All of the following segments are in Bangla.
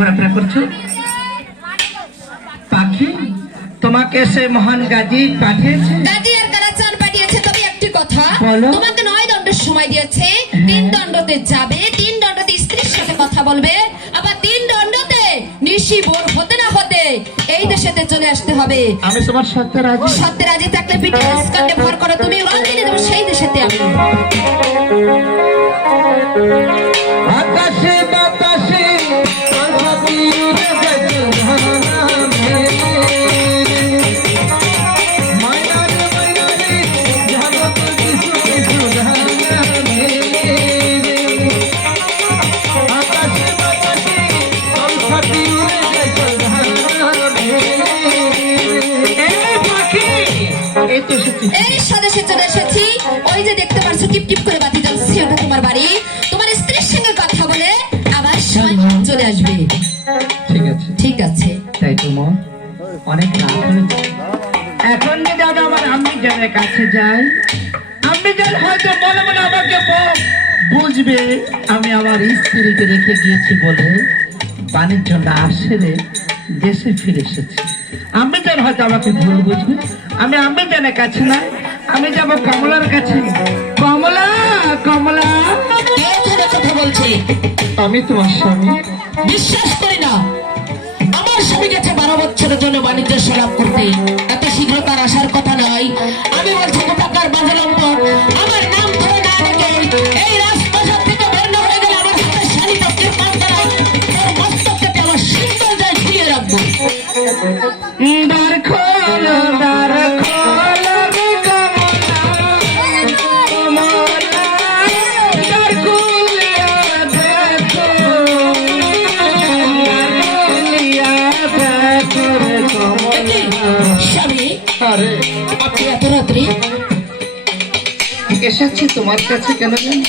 ঘোরাফেরা করছো? পাখি, তোমাকে সে মহান গাজী পাঠিয়েছে? গাজী আর কারাচান পাঠিয়েছে। তবে একটি কথা, তোমাকে 9 দণ্ডের সময় দিয়েছে। 3 দণ্ডতে যাবে, 3 দণ্ডতে স্ত্রীর সাথে কথা বলবে, আবার 3 দণ্ডতে নিশি ভোর হতে না হতে এই দেশেতে চলে আসতে হবে। আমি তোমার সত্যে রাজি। সত্যে রাজি থাকলে পিঠে স্কন্ধে ভর করো, তুমি রওনা দিয়ে দেবো সেই দেশেতে। আমি আকাশে বাতাসে এই স্বদেশে চলে এসেছি। ওই যে দেখতে পাচ্ছ টিপ টিপ করে বাতি জ্বলছে, ওটা তোমার বাড়ি। তোমার স্ত্রীর সঙ্গে কথা বলে আবার চলে আসবে। ঠিক আছে, ঠিক আছে। তাই তোমার অনেক রাত হয়েছে। এখন যদি আমি আমার আম্মি জানের কাছে যাই, আম্মি জান হয়তো মনে মনে আমাকে বুঝবে আমি আমার স্ত্রীকে রেখে গিয়েছি বলে বাণিজ্য না আসলে দেশে ফিরে এসেছি। আম্মি জান হয়তো আমাকে ভুল বুঝবে। আমি আম্মি জানের কাছে না, আমি যাব কমলার কাছে। কমলা, কমলা, কথা বলছে। আমি তোমার স্বামী। বিশ্বাস করি না। আমার স্বামী গেছে 12 বছরের জন্য বাণিজ্য সংলাপ করতে, এত শীঘ্র তার আসার কথা নয়। আমি বলছি কোথাকার বাজলম্প, আমার নাম ধরে না ডেকে এই রাজপ্রাসাদ থেকে বের না হয়ে গেলে আমার হাতে শাড়ি পক্ষের পান্তারা ওর মস্তকটাকে আমার সুন্দর যায় ঝুলিয়ে রাখবো। দ্বার খোলো, দ্বার খোলো রে কমলা, দ্বার খুলিয়া দেখো, খুলিয়া দেখো রে কমলা। স্বামী, আরে আপনি এত রাত্রে? এসেছি তোমার কাছে কেন জানো?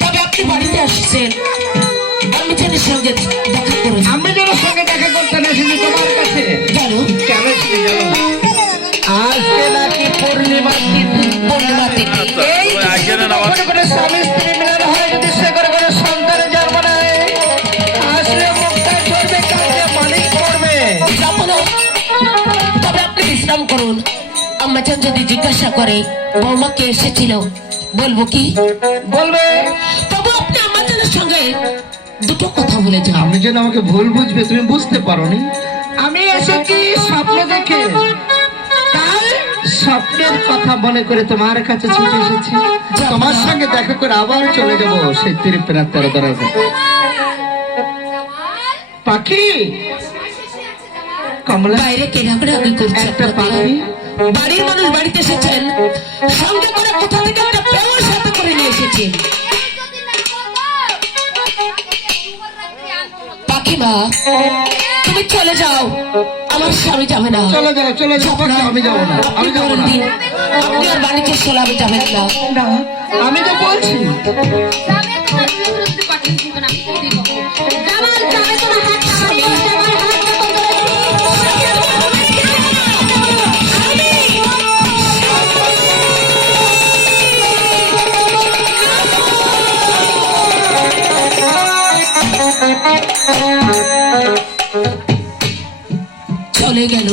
তবে আপনি বাড়িতে আসছেন, আমি ছেলের সঙ্গে দেখা করেছি। আমি যেন সঙ্গে দেখা করতে না এসেছি তোমার কাছে। জানো কেন এসেছি জানো? আজকে নাকি পূর্ণিমা তিথি। পূর্ণিমা তিথি। এই করে করে স্বামী স্ত্রী মিলন হয়, যদি সে করে করে সন্তানের জন্ম নেয়, আসলে মুখটা চলবে, কাজে মালিক করবে। যাবো না। তবে আপনি বিশ্রাম করুন। আম্মাজান যদি জিজ্ঞাসা করে বৌমা কে এসেছিল, বলবো কি? বলবে। তবু আপনি আম্মাজানের সঙ্গে দুটো কথা বলে যান। আপনি যেন আমাকে ভুল বুঝবে, তুমি বুঝতে পারোনি। আমি এসেছি স্বপ্ন দেখে, তাই স্বপ্নের কথা মনে করে তোমার কাছে ছুটে এসেছি। তোমার সঙ্গে দেখা করে আবার চলে যাবো সেই ত্রিপুরার তেরো দরজা। পাখি, কমলা, বাইরে কেনাকাটি করছে একটা পাখি। বাড়ির মানুষ বাড়িতে এসেছেন, সঙ্গে করে কোথা থেকে একটা প্রেমের সাথে করে নিয়ে এসেছেন। পাখিমা, তুমি চলে যাও, আমার স্বামী যাবে না। চলে যাও, চলে যাও। আমি যাবো না, আমি যাবো না। আপনি আর বাড়িতে সোলাবে যাবেন না। না, আমি তো বলছি। চলে গেল।